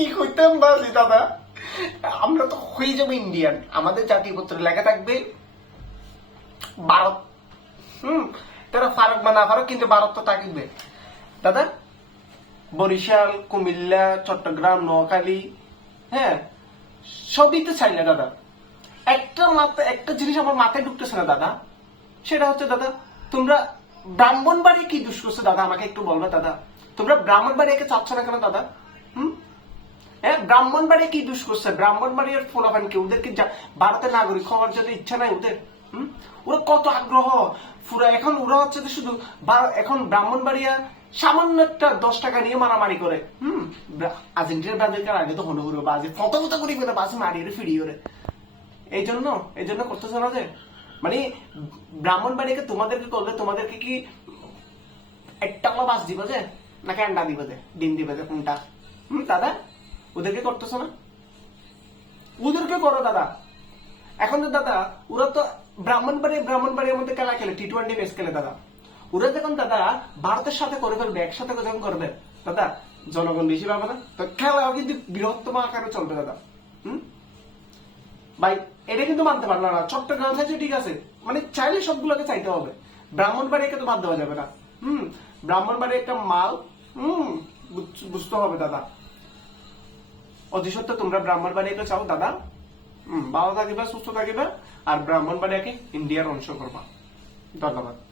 কি কইতাম বাজি, দাদা। আমরা তো হয়ে যাব ইন্ডিয়ান আমাদের লেখা থাকবে ভারত। হুম, তারা কিন্তু ভারত তো থাকবে। দাদা, বরিশাল, কুমিল্লা, চট্টগ্রাম, নোয়াখালী হ্যাঁ সবই তো চাই না দাদা। একটা মাথা, একটা জিনিস আমার মাথায় ঢুকতেছে না, দাদা। সেটা হচ্ছে, দাদা, তোমরা ব্রাহ্মণ বাড়ি কি দুষ করছ, দাদা? আমাকে একটু বলবে, দাদা। তোমরা ব্রাহ্মণবাড়ি একে চাচ্ছ না কেন, দাদা? হুম? হ্যাঁ ব্রাহ্মণবাড়ি কি দুষ করছে? ব্রাহ্মণবাড়ির ফোলাফান কি? ওদেরকে ভারতের নাগরিক হওয়ার জন্য ইচ্ছা নাই ওদের ওরা কত আগ্রহ। পুরো এখন ওরা হচ্ছে যে শুধু এখন ব্রাহ্মণবাড়িয়া সামান্য একটা দশ টাকা নিয়ে মারামারি করে, হুম? আর্জেন্টিনার ব্রাজিলকার আগে তো হলো হলো বাজে ফটো ফটো করি ফেলে বাজে মারিয়ে ফিরিয়ে করে এই জন্য এই জন্য করতেছে না যে। মানে ব্রাহ্মণ বাড়িকে তোমাদেরকে করলে তোমাদেরকে কি একটা বাস দিব যে? নাকি আন্ডা দিব যে? ডিম দিবে যে কোনটা? হুম, দাদা? ওদেরকে করতেছো না? ওদেরকে করো, দাদা। এখন তো, দাদা, ওরা তো ব্রাহ্মণ বাড়ি ব্রাহ্মণ বাড়ির মধ্যে খেলা খেলে টি টোয়েন্টি ম্যাচ খেলে, দাদা। ওরা যখন, দাদা, ভারতের সাথে করে ফেলবে, একসাথে যখন করবে, দাদা, জনগণ বেশি পাবে না? তো খেলাও কিন্তু বৃহত্তম আকারে চলবে, দাদা। হুম? ভাই, এটা কিন্তু মানতে পারল না। চট্টগ্রাম চাইছে ঠিক আছে মানে চাইলে সবগুলোকে চাইতে হবে। ব্রাহ্মণ ব্রাহ্মণবাড়িকে তো বাদ দেওয়া যাবে না। হুম? ব্রাহ্মণবাড়ি একটা মাল, হুম? বুঝ- বুঝতে হবে, দাদা। অতি তোমরা তোমরা ব্রাহ্মণবাড়িকে চাও, দাদা? হম ভালো থাকিবা, সুস্থ থাকিবা, আর ব্রাহ্মণ ব্রাহ্মণবাড়িকে ইন্ডিয়ার অংশ করবা। ধন্যবাদ।